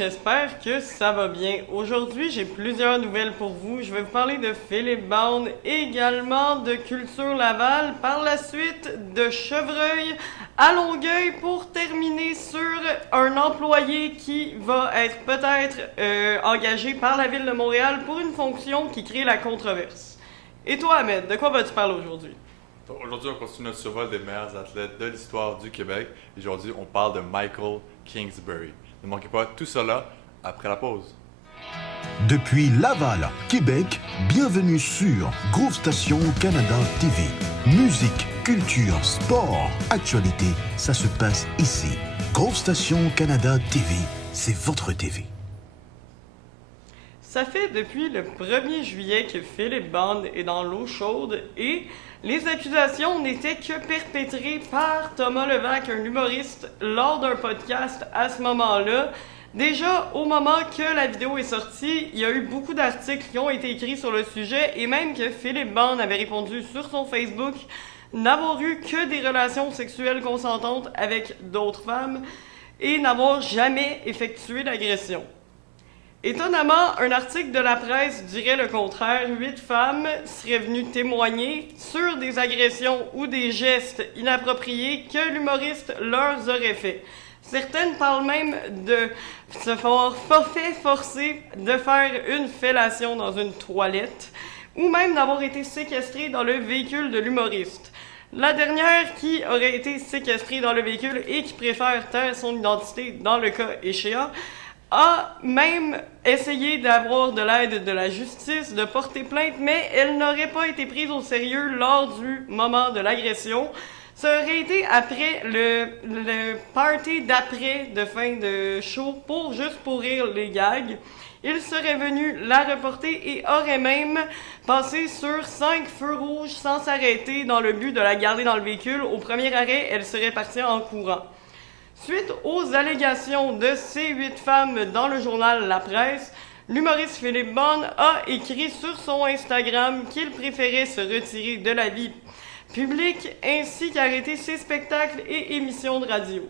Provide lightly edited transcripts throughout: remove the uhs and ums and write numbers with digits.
j'espère que ça va bien. Aujourd'hui, j'ai plusieurs nouvelles pour vous. Je vais vous parler de Philippe Bond, également de Culture Laval, par la suite de Chevreuil à Longueuil pour terminer sur un employé qui va être peut-être engagé par la Ville de Montréal pour une fonction qui crée la controverse. Et toi, Ahmed, de quoi vas-tu parler aujourd'hui? Aujourd'hui, on continue notre survol des meilleurs athlètes de l'histoire du Québec. Et aujourd'hui, on parle de Michael Kingsbury. Ne manquez pas tout cela après la pause. Depuis Laval, Québec, bienvenue sur Groove Station Canada TV. Musique, culture, sport, actualité, ça se passe ici. Groove Station Canada TV, c'est votre TV. Ça fait depuis le 1er juillet que Philippe Bond est dans l'eau chaude et les accusations n'étaient que perpétrées par Thomas Levac, un humoriste, lors d'un podcast à ce moment-là. Déjà, au moment que la vidéo est sortie, il y a eu beaucoup d'articles qui ont été écrits sur le sujet et même que Philippe Bond avait répondu sur son Facebook n'avoir eu que des relations sexuelles consentantes avec d'autres femmes et n'avoir jamais effectué d'agression. Étonnamment, un article de la presse dirait le contraire. 8 femmes seraient venues témoigner sur des agressions ou des gestes inappropriés que l'humoriste leur aurait fait. Certaines parlent même de se faire forcer de faire une fellation dans une toilette ou même d'avoir été séquestrée dans le véhicule de l'humoriste. La dernière, qui aurait été séquestrée dans le véhicule et qui préfère taire son identité dans le cas échéant, a même essayé d'avoir de l'aide de la justice, de porter plainte, mais elle n'aurait pas été prise au sérieux lors du moment de l'agression. Ça aurait été après le party d'après de fin de show pour juste pourrir les gags. Il serait venu la reporter et aurait même passé sur 5 feux rouges sans s'arrêter dans le but de la garder dans le véhicule. Au premier arrêt, elle serait partie en courant. Suite aux allégations de ces 8 femmes dans le journal La Presse, l'humoriste Philippe Bond a écrit sur son Instagram qu'il préférait se retirer de la vie publique ainsi qu'arrêter ses spectacles et émissions de radio.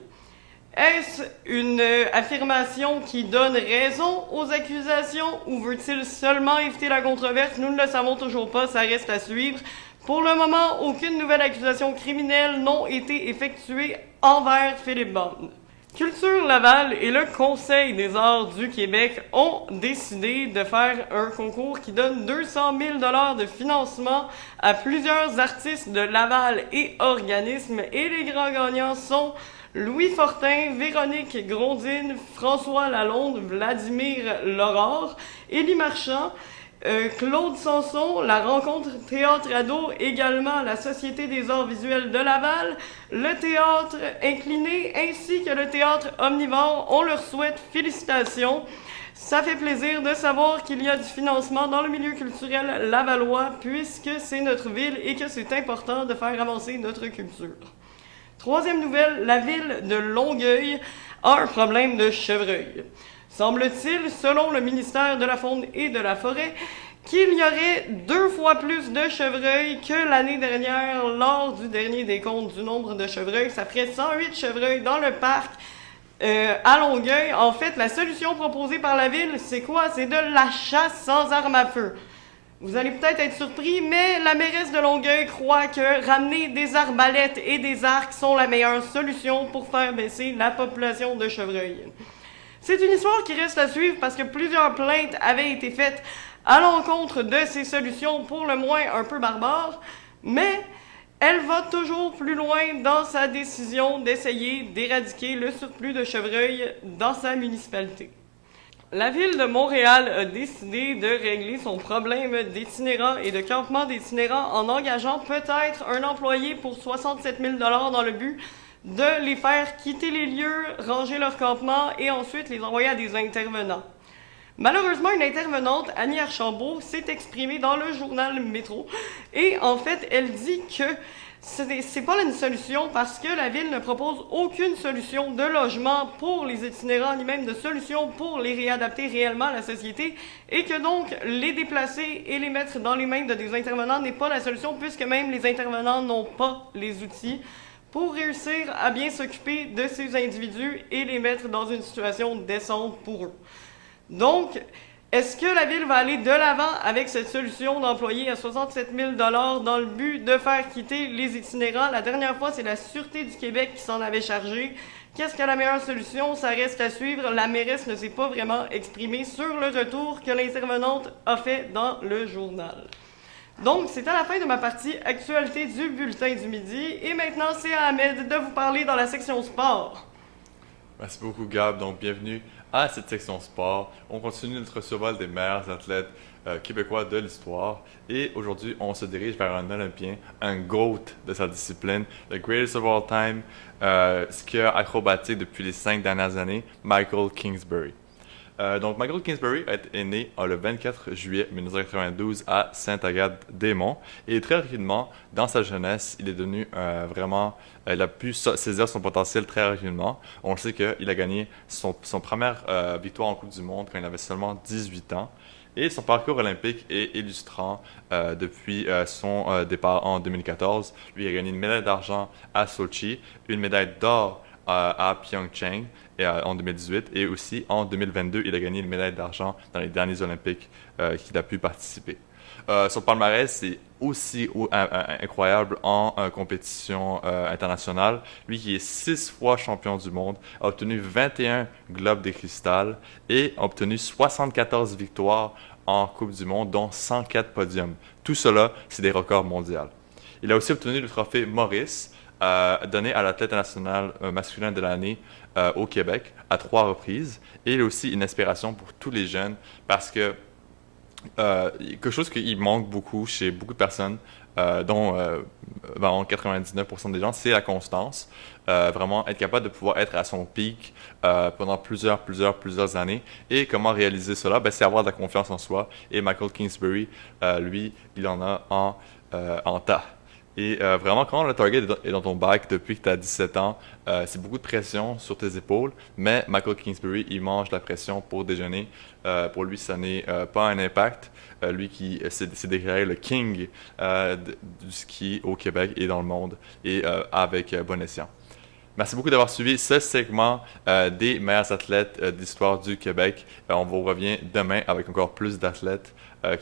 Est-ce une affirmation qui donne raison aux accusations ou veut-il seulement éviter la controverse? Nous ne le savons toujours pas, ça reste à suivre. Pour le moment, aucune nouvelle accusation criminelle n'a été effectuée envers Philippe Bond. Culture Laval et le Conseil des arts du Québec ont décidé de faire un concours qui donne 200 000 $ de financement à plusieurs artistes de Laval et organismes. Et les grands gagnants sont Louis Fortin, Véronique Grondine, François Lalonde, Vladimir Laurard, Élie Marchand, Claude Sanson, la rencontre Théâtre Ado, également la Société des arts visuels de Laval, le Théâtre Incliné ainsi que le Théâtre Omnivore. On leur souhaite félicitations. Ça fait plaisir de savoir qu'il y a du financement dans le milieu culturel lavallois puisque c'est notre ville et que c'est important de faire avancer notre culture. Troisième nouvelle, la ville de Longueuil a un problème de chevreuil. Semble-t-il, selon le ministère de la Faune et de la Forêt, qu'il y aurait 2 fois plus de chevreuils que l'année dernière lors du dernier décompte du nombre de chevreuils. Ça ferait 108 chevreuils dans le parc à Longueuil. En fait, la solution proposée par la ville, c'est quoi? C'est de la chasse sans arme à feu. Vous allez peut-être être surpris, mais la mairesse de Longueuil croit que ramener des arbalètes et des arcs sont la meilleure solution pour faire baisser la population de chevreuils. C'est une histoire qui reste à suivre parce que plusieurs plaintes avaient été faites à l'encontre de ces solutions, pour le moins un peu barbares, mais elle va toujours plus loin dans sa décision d'essayer d'éradiquer le surplus de chevreuils dans sa municipalité. La ville de Montréal a décidé de régler son problème d'itinérants et de campement d'itinérants en engageant peut-être un employé pour 67 000 $ dans le but de les faire quitter les lieux, ranger leur campement et ensuite les envoyer à des intervenants. Malheureusement, une intervenante, Annie Archambault, s'est exprimée dans le journal Métro et en fait, elle dit que c'est pas une solution parce que la ville ne propose aucune solution de logement pour les itinérants ni même de solution pour les réadapter réellement à la société et que donc les déplacer et les mettre dans les mains de des intervenants n'est pas la solution puisque même les intervenants n'ont pas les outils pour réussir à bien s'occuper de ces individus et les mettre dans une situation décente pour eux. Donc, est-ce que la Ville va aller de l'avant avec cette solution d'employer à 67 000 $ dans le but de faire quitter les itinérants? La dernière fois, c'est la Sûreté du Québec qui s'en avait chargé. Qu'est-ce que la meilleure solution? Ça reste à suivre. La mairesse ne s'est pas vraiment exprimée sur le retour que l'intervenante a fait dans le journal. Donc, c'est à la fin de ma partie actualité du bulletin du midi. Et maintenant, c'est à Ahmed de vous parler dans la section sport. Merci beaucoup, Gab. Donc, bienvenue à cette section sport. On continue notre survol des meilleurs athlètes québécois de l'histoire. Et aujourd'hui, on se dirige vers un Olympien, un GOAT de sa discipline, le greatest of all time, skieur acrobatique depuis les 5 dernières années, Michael Kingsbury. Donc, Michael Kingsbury est né le 24 juillet 1992 à Sainte-Agathe-des-Monts. Et très rapidement, dans sa jeunesse, il est devenu il a pu saisir son potentiel très rapidement. On sait qu'il a gagné son première victoire en Coupe du Monde quand il avait seulement 18 ans. Et son parcours olympique est illustrant depuis son départ en 2014. Lui, il a gagné une médaille d'argent à Sochi, une médaille d'or à Pyeongchang en 2018 et aussi en 2022, il a gagné une médaille d'argent dans les derniers Olympiques qu'il a pu participer. Son palmarès est aussi incroyable en compétition internationale. Lui qui est 6 fois champion du monde, a obtenu 21 globes de cristal et a obtenu 74 victoires en Coupe du Monde, dont 104 podiums. Tout cela, c'est des records mondiaux. Il a aussi obtenu le trophée Maurice, donné à l'athlète national masculin de l'année au Québec à 3 reprises. Et il a aussi une inspiration pour tous les jeunes parce que quelque chose qui manque beaucoup chez beaucoup de personnes, dont 99% des gens, c'est la constance. Vraiment être capable de pouvoir être à son pic pendant plusieurs années. Et comment réaliser cela? Ben, c'est avoir de la confiance en soi. Et Michael Kingsbury, lui, il en a en tas. Et vraiment, quand le target est dans ton bac depuis que tu as 17 ans, c'est beaucoup de pression sur tes épaules, mais Michael Kingsbury, il mange la pression pour déjeuner. Pour lui, ça n'est pas un impact. Lui qui s'est déclaré le king du ski au Québec et dans le monde, et avec bon escient. Merci beaucoup d'avoir suivi ce segment des meilleurs athlètes d'histoire du Québec. On vous revient demain avec encore plus d'athlètes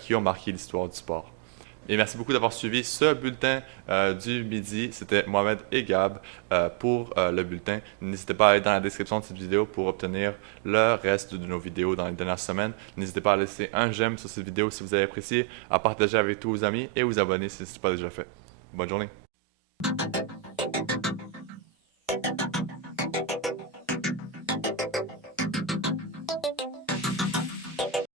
qui ont marqué l'histoire du sport. Et merci beaucoup d'avoir suivi ce bulletin du midi. C'était Mohamed et Gab pour le bulletin. N'hésitez pas à aller dans la description de cette vidéo pour obtenir le reste de nos vidéos dans les dernières semaines. N'hésitez pas à laisser un j'aime sur cette vidéo si vous avez apprécié, à partager avec tous vos amis et vous abonner si ce n'est pas déjà fait. Bonne journée.